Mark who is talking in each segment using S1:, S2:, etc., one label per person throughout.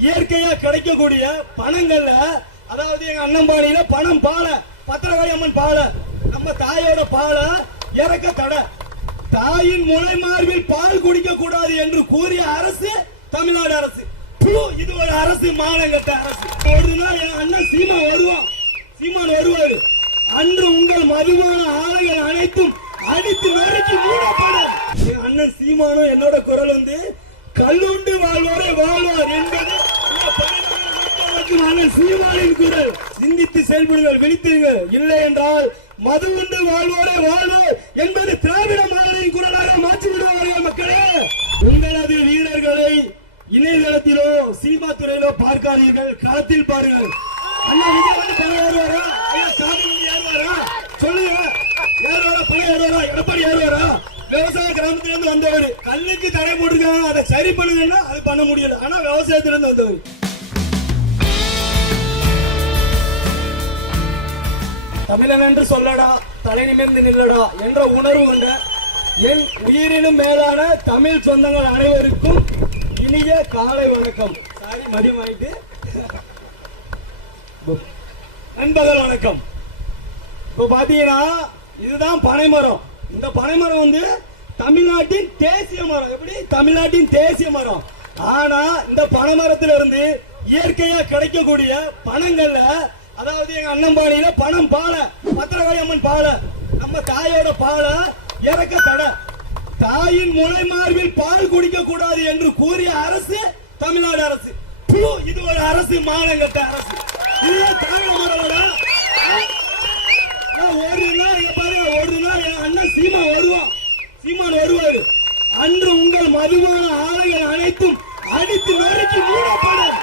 S1: இயற்கையா கிடைக்கக்கூடிய பணங்கள்ல அதாவது எங்க அண்ணம்பாணியில பணம் பாலை பத்திரகாளி அம்மன் பாலை நம்ம தாயோட பாலை இறக்க தடை. தாயின் முளை மார்பில் பால் குடிக்க கூடாது என்று கூறிய அரசு தமிழ்நாடு அரசு. இது ஒரு அரசு மாநகட்ட அரசு. ஒரு நாள் என் அண்ணன் சீமான் வருவான். சீமான் வருவாரு. அன்று உங்கள் மதுபான ஆலைகள் அனைத்தும் அடித்து நறுக்கி மூடப்படும் என் அண்ணன் சீமானும் என்னோட குரல் வந்து கல்லுண்டு வாழ்வோரே வாழ்வார் என்பது மக்களுக்கு சீமானின் குரல் சிந்தித்து செயல்படுங்கள் விழித்தீர்கள் இல்லை என்றால் மது உண்டு வாழ்வோரே வாழ்வோர் என்பது திராவிட மாடலின் குரலாக மாற்றி விடுவார்கள் மக்களே. உங்களது வீரர்களை இணையதளத்திலோ சினிமா துறையிலோ பார்க்காதீர்கள். களத்தில் பாருங்கள். அண்ணா விஜய் வந்து பணம் ஏறுவாரா ஐயா ஸ்டாலின் ஏறுவாரா சொல்லுங்க. ஏறுவாரா பணம் ஏறுவாரா எடப்பாடி ஏறுவாரா விவசாய கிராமத்துல இருந்து வந்தவர். கல்லுக்கு தடை போட்டிருக்காங்க. அதை சரி பண்ணுங்கன்னா அது பண்ண முடியல. ஆனா விவசாயத்திலிருந்து வந்தவர். தமிழன் என்று சொல்லடா தலை நிமிர்ந்து நில்லடா என்ற உணர்வு கொண்ட என் உயிரினும் மேலான தமிழ் சொந்தங்கள் அனைவருக்கும் இனிய காலை வணக்கம். சாரி மதியம் ஆயிட்டு நண்பகல் வணக்கம். இப்போ பார்த்தீங்கன்னா இதுதான் பனைமரம். இந்த பனைமரம் வந்து தமிழ்நாட்டின் தேசிய மரம். எப்படி? தமிழ்நாட்டின் தேசிய மரம். ஆனா இந்த பனைமரத்திலிருந்து இயற்கையா கிடைக்கக்கூடிய பணங்கள்ல அதாவது எங்க அண்ணன் பாணியில பணம் பாலை பத்திரகாளி அம்மன் பாலை நம்ம தாயோட பாலை இறக்க தடை. தாயின் முளை மார்பில் பால் குடிக்க கூடாது என்று கூறிய அரசு தமிழ்நாடு அரசு. இது ஒரு அரசு மானங்கட்ட அரசு. இதுதான் தமிழ் மரபடா ஒரு நாள் இங்க பாருங்க ஒரு நாள் என் அண்ணன் சீமான் வருவான். சீமான் வருவாரு. அன்று உங்கள் மதுபான ஆலைகள் அனைத்தும் அடித்து நொறுக்கி மூடப்படும்.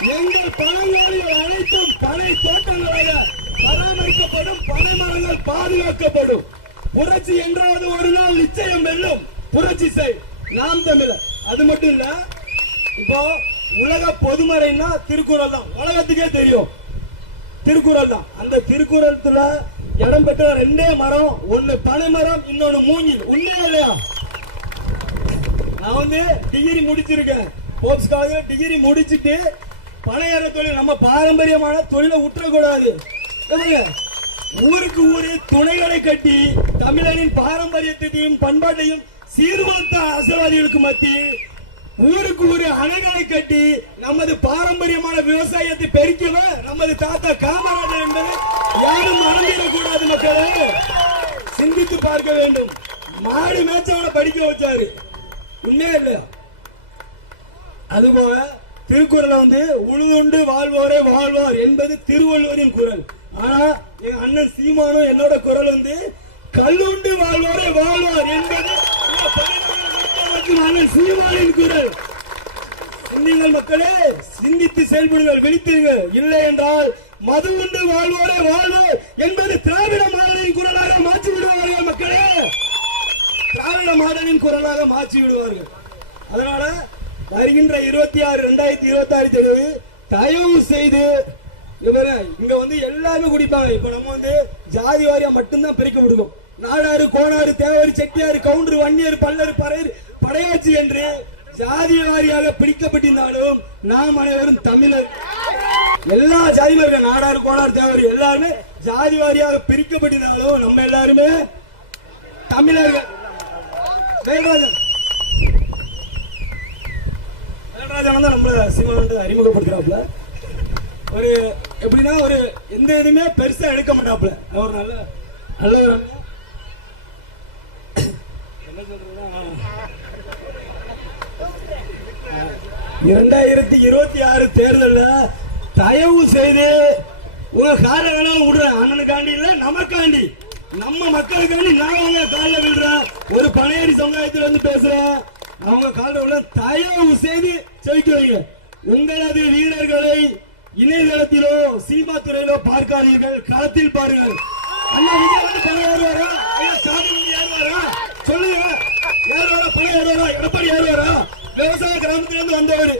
S1: எங்கள் பழங்காலிகள் அனைத்தும் பனை தோட்டங்களாக பராமரிக்கப்படும் பனை மரங்கள் பாதுகாக்கப்படும். புரட்சி என்றாவது ஒரு நாள் நிச்சயம் வெல்லும். புரட்சி செய். நாம் தமிழர். அது மட்டும் இல்ல இப்போ உலக பொதுமறைன்னா திருக்குறள் தான். உலகத்துக்கே தெரியும். திருக்குறள் தான். அந்த திருக்குறளத்துல இடம் பெற்ற ரெண்டே மரம் ஒன்னு பனை மரம் இன்னொன்னு மூங்கில். உண்மையா இல்லையா? நான் வந்து டிகிரி முடிச்சிருக்கேன். போப்ஸ் டிகிரி முடிச்சிட்டு பனையற தொழில் நம்ம பாரம்பரியமான தொழிலை விட்டுறக்கூடாது ஊருக்கு ஊரு துணைகளை கட்டி தமிழரின் பாரம்பரியத்தையும் பண்பாட்டையும் சீர்வர்த்த அரசியல்வாதிகளுக்கு மத்தியில் ஊருக்கு ஊரு அணைகளை கட்டி நமது பாரம்பரியமான விவசாயத்தை பெருக்கவே நமது தாத்தா காமராஜர் என்பது யாரும் மறந்துடக்கூடாது மக்களே. சிந்தித்து பார்க்க வேண்டும். மாடு மேய்ச்சவனை படிக்க வச்சாரு. உண்மையா இல்லையா? அதுபோல திருக்குறளை வந்து உழுதுண்டு வாழ்வோரே வாழ்வார் என்பது திருவள்ளுவரின் குரல். ஆனா என் அண்ணன் சீமானும் என்னோட குரல் வந்து கல்லுண்டு வாழ்வோரே வாழ்வார் என்பது அண்ணன் சீமானின் குரல். சிந்திங்கள் மக்களே சிந்தித்து செயல்படுங்கள் விழித்திருங்கள். இல்லை என்றால் மது உண்டு வாழ்வோரே வாழ்வோர் என்பது திராவிட மாடலின் குரலாக மாற்றி விடுவார்கள் மக்களே. திராவிட மாடலின் குரலாக மாற்றி விடுவார்கள் அதனால வருகின்ற இருபத்தி ஆறு ரெண்டாயிரத்தி இருபத்தி ஆறு தேதி தயவு செய்து இங்க வந்து எல்லாருமே குடிப்பாங்க. இப்ப நம்ம வந்து ஜாதி வாரியா மட்டும்தான் பிரிக்க முடியும். நாடாறு கோணாறு தேவாறு செட்டியாறு கவுண்டர் வன்னியர் பல்லர் பறையர் படையாச்சி என்று ஜாதி வாரியாக பிரிக்கப்பட்டிருந்தாலும் நாம் அனைவரும் தமிழர். எல்லா ஜாதி இருக்க நாடாறு கோணாறு தேவாறு எல்லாருமே ஜாதி வாரியாக பிரிக்கப்பட்டிருந்தாலும் நம்ம எல்லாருமே தமிழர்கள். வேல்ராஜன் வேல்ராஜன் தான் நம்மள சினிமா அறிமுகப்படுத்துறாப்புல. ஒரு எப்படின்னா ஒரு எந்த இதுவுமே பெருசா எடுக்க மாட்டாப்புல. அவர் நல்ல நல்ல ஒரு என்ன சொல்றதுன்னா இரண்டாயிரத்தி இருபத்தி ஆறு தேர்தல்ல தயவு செய்து உங்க காரங்களும் விடுற அண்ணனுக்காண்டி இல்ல நமக்காண்டி. நம்ம மக்களுக்காண்டி நான் உங்க காலில் விடுறோம் ஒரு பழையடி சமுதாயத்துல இருந்து பேசுறேன். அவங்க கால உள்ள தயவு செய்து செவிக்க வைங்க உங்களது வீரர்களை இணையதளத்திலோ சினிமா துறையிலோ பார்க்காதீர்கள். களத்தில் பாருங்கள். அண்ணா விஜய் வந்து பணம் ஏறுவாரா? ஐயா ஏறுவாரா? சொல்லுங்க. ஏறுவாரா பணம் ஏறுவாரா? எடப்பாடி ஏறுவாரா? விவசாய கிராமத்துல இருந்து வந்தவர்.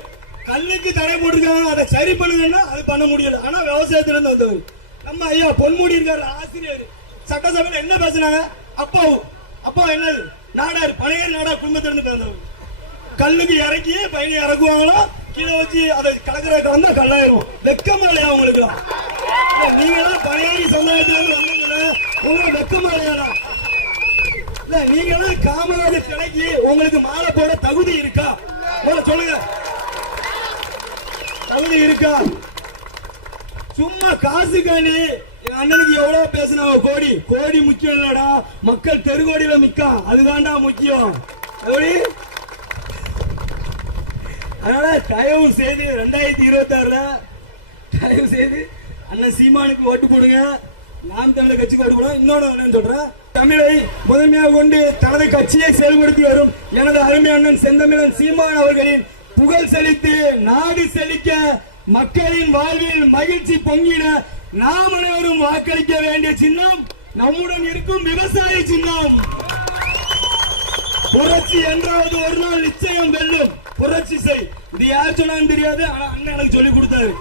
S1: கல்லுக்கு தடை போட்டிருக்காங்க. அதை சரி பண்ணுங்கன்னா அது பண்ண முடியல. ஆனா விவசாயத்துல இருந்து வந்தவர். நம்ம ஐயா பொன்முடி இருக்காரு ஆசிரியர். சட்டசபையில் என்ன பேசுனாங்க? அப்பாவு. அப்பா என்னது? நாடார் பழைய நாடார் குடும்பத்திலிருந்து பிறந்தவர் கல்லுக்கு இறக்கி பையனை இறக்குவாங்களோ? கீழே வச்சு அதை கலக்கிற கலந்தா கல்லாயிரும். வெக்கமா இல்லையா உங்களுக்கு நீங்க எல்லாம் பழைய சமுதாயத்துல இருந்து வந்தீங்கல்ல? உங்களுக்கு வெக்கமா இல்லையாடா இல்ல நீங்க எல்லாம் காமராஜர் சிலைக்கு உங்களுக்கு மாலை போட தகுதி இருக்கா? சொல்லுங்க. தகுதி இருக்கா? சும்மா காசுக்காண்டி என் அண்ணனுக்கு எவ்வளவு பேசினா? கோடி. கோடி முக்கியம் இல்லடா. மக்கள் தெருகோடியில மிக்கான் அதுதான்டா முக்கியம். எப்படி? அதனால தயவு செய்து ரெண்டாயிரத்தி இருபத்தி ஆறுல தயவு செய்து அண்ணன் சீமானுக்கு ஓட்டு போடுங்க. நாம் தமிழர் கட்சிக்கு ஓட்டு போடுங்க இன்னொன்று என்னன்னு சொல்றேன். தமிழை முதன்மையாக கொண்டு தனது கட்சியை செயல்படுத்தி வரும் எனது அருமை அண்ணன் செந்தமிழன் சீமான் அவர்களின் புகழ் செழித்து நாடு செழிக்க மக்களின் வாழ்வில் மகிழ்ச்சி பொங்கிட நாம் அனைவரும் வாக்களிக்க வேண்டிய சின்னம் நம்முடன் இருக்கும் விவசாய சின்னம். புரட்சி என்றாவது ஒரு நாள் நிச்சயம் வெல்லும். புரட்சி செய். இது யார் சொன்னான்னு தெரியாது ஆனா அண்ணன் எனக்கு சொல்லி கொடுத்தாரு.